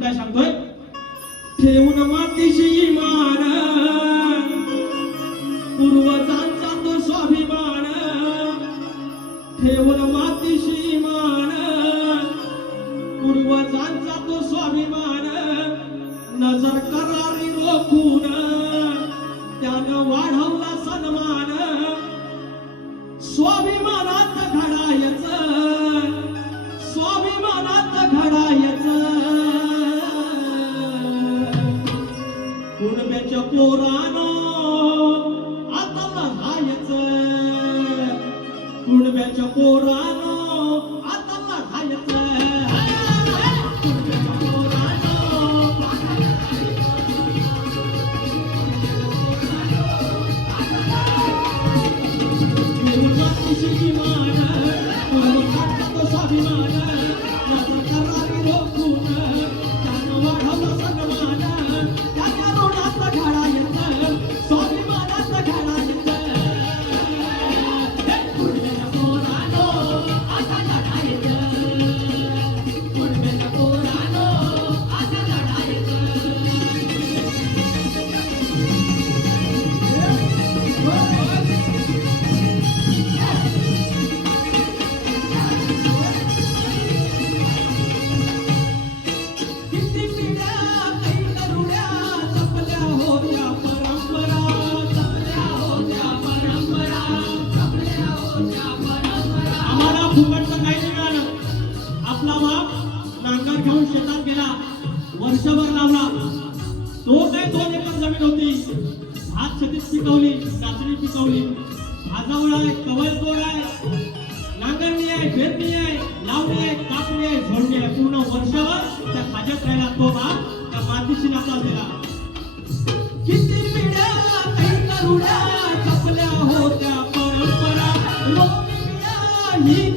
काय सांगतोय? ठेवून मातीशी मान पूर्वजांचा तो स्वाभिमान. ठेवून मातीशी मान पूर्वजांचा तो स्वाभिमान. नजर करारी रोखून त्यानं वाढवला सन्मान. स्वाभिमान por एकर जमीन होती. भात शेतीत पिकवली नाचणी पिकवली. भाजावळ आहे कवल तोड आहे. नांगरणी आहे फेरणी आहे लावणी आहे कापणी आहे झोडणी आहे. पूर्ण वर्षभर त्या खाज्यात राहिला तो भाग त्या मातीशी नाता दिला किती पिढ्या काही तरुण्या जपल्या होत्या परंपरा. ही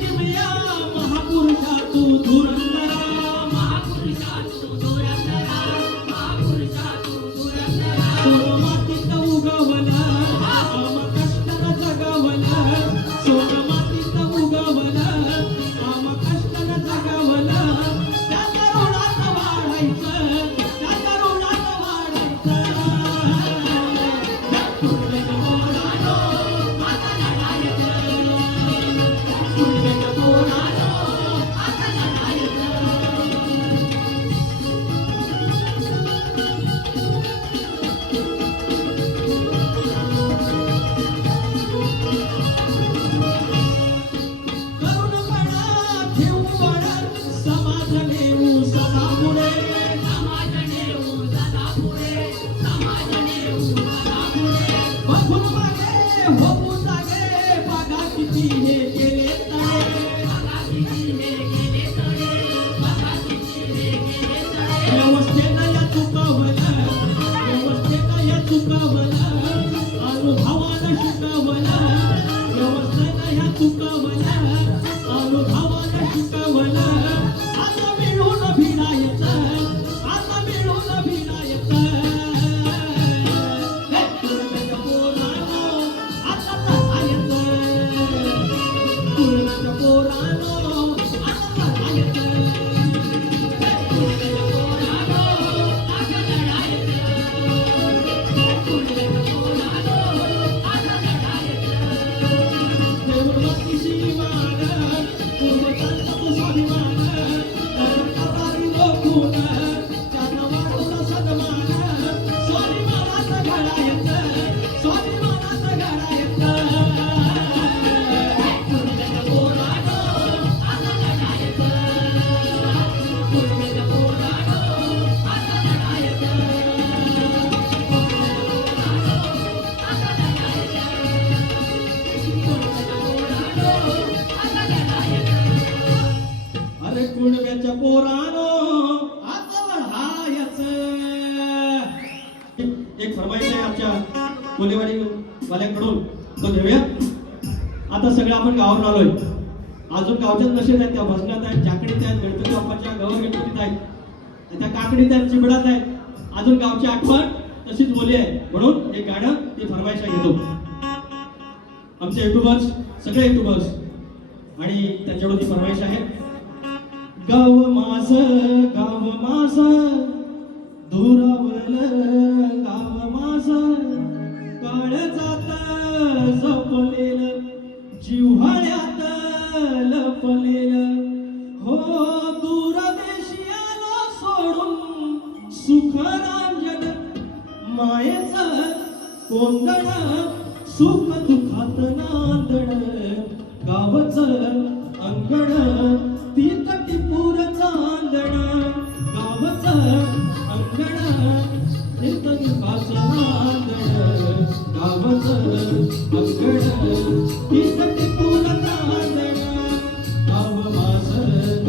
que amanhã अरे पोरानो आता लढायचं एक फरमाईश आहे आमच्या कोलेवाडी वाल्याकडून. तो घेऊया. आता सगळं आपण गावावर आलोय. अजून गावच्याच नशेत आहेत? त्या भजनात आहेत जाकडीत आहेत गणपती बाप्पाच्या गवर गणपतीत आहेत? त्या काकडीत आहेत चिबडात आहेत. अजून गावची आठवण तशीच बोली आहे. म्हणून हे गाणं ती फरमाईशा घेतो. आमचे युट्यूबर्स सगळे युट्यूबर्स आणि त्यांच्याकडून ती फरमाईश आहे. गाव मास गाव मास दुरावल गाव मास. काळ जात जपलेलं जिव्हाळ्यात लपलेलं. हो दूरदेशियाला सोडून सुखरांजन मायेच कोंदण सुख दुखात नांदण गावच अंगण